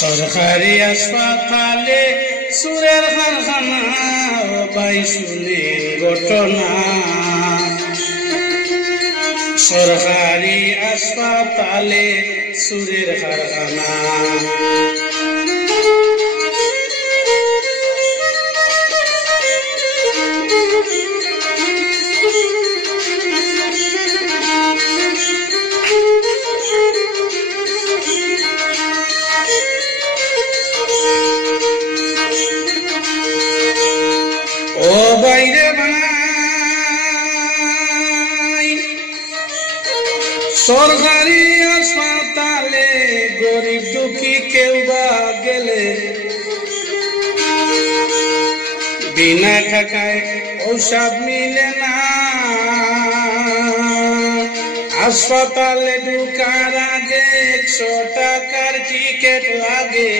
সরকারি হাসপাতালে সুরের কারখানা ভাই শুনেন ঘটনা। সরকারি হাসপাতালে সুরের কারখানা। ও বাইরে ভাই, সরকারি হাসপাতালে গরিব দুঃখী কেউ বা গেলে বিনা টাকায় ঔষধ মিলে না। হাসপাতালে ঢুকার আগে 100 টাকার টিকিট লাগে।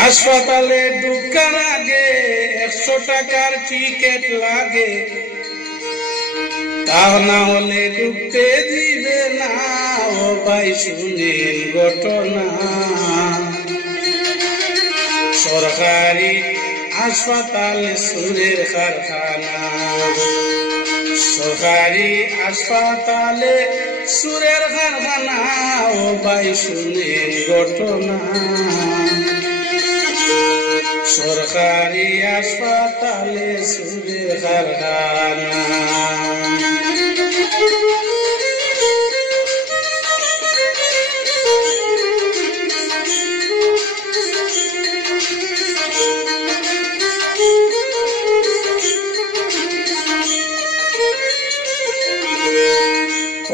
হাসপাতালে ঢুকার আগে 100 টাকার টিকিট লাগে, তা না হলে ঢুকতে দিবে না। ও ভাই শুনেন ঘটনা। সরকারি হাসপাতালে সুরের কারখানা। সরকারি হাসপাতালে সুরের কারখানা। ও ভাই শুনেন ঘটনা। সরকারি হাসপাতালে সুরের কারখানা।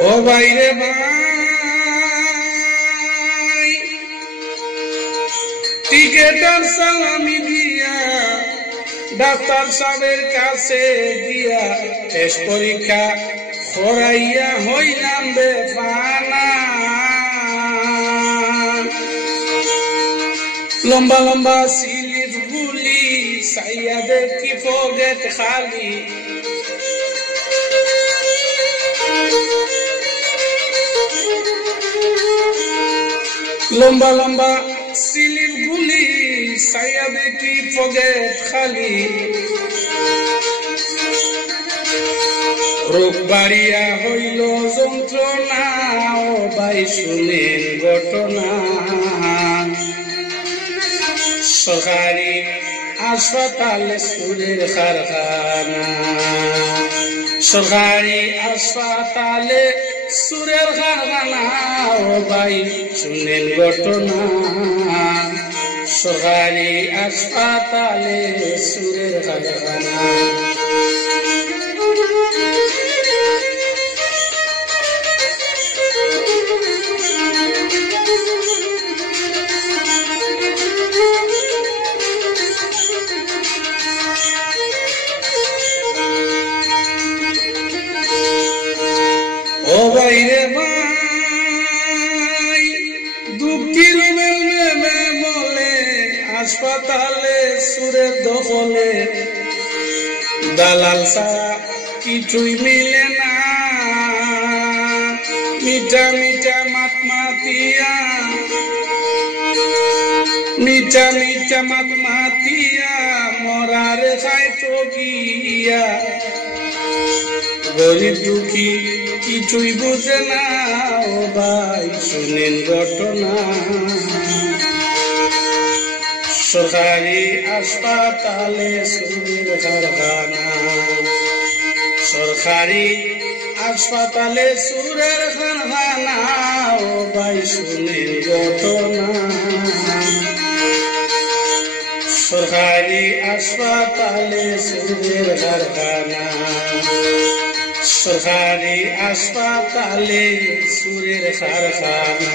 ও বাইরে ভাই, টিকেটার সালামি দিয়া ডাক্তার সাহেবের কাছে গিয়া টেস্ট পরীক্ষা করাইয়া হইলাম বেফানা। লম্বা লম্বা সিলিপ গুলি সাইয়া দেখি পকেট খালি। লম্বা লম্বা সিলিপ গুলি সাইয়া দেখি পকেট খালি। রোগ বাড়িয়া হইল যন্ত্রণা। ও ভাই শুনেন ঘটনা। সরকারি হাসপাতালে সুরের কারখানা। সরকারি হাসপাতালে সুরের কারখানা। ও ভাই শুনেন ঘটনা। সরকারি হাসপাতালে সুরের কারখানা। ও বাইরে ভাই, দুঃখীর মেমে বলে হাসপাতালে সুরের দখলে। দালাল ছাড়া কিছুই মিলে না। মিঠা মিঠা মাত মাতিয়া, মিঠা মিঠা মাত মাতিয়া মরার খায় ঠকিয়া। গরিব দুঃখী কিছুই বুঝে না। ও ভাই শুনেন ঘটনা। সরকারি হাসপাতালে সুরের কারখানা। সরকারি হাসপাতালে সুরের কারখানা। ও ভাই শুনেন ঘটনা। সরকারি হাসপাতালে সুরের কারখানা। সরকারি হাসপাতালে সুরের কারখানা।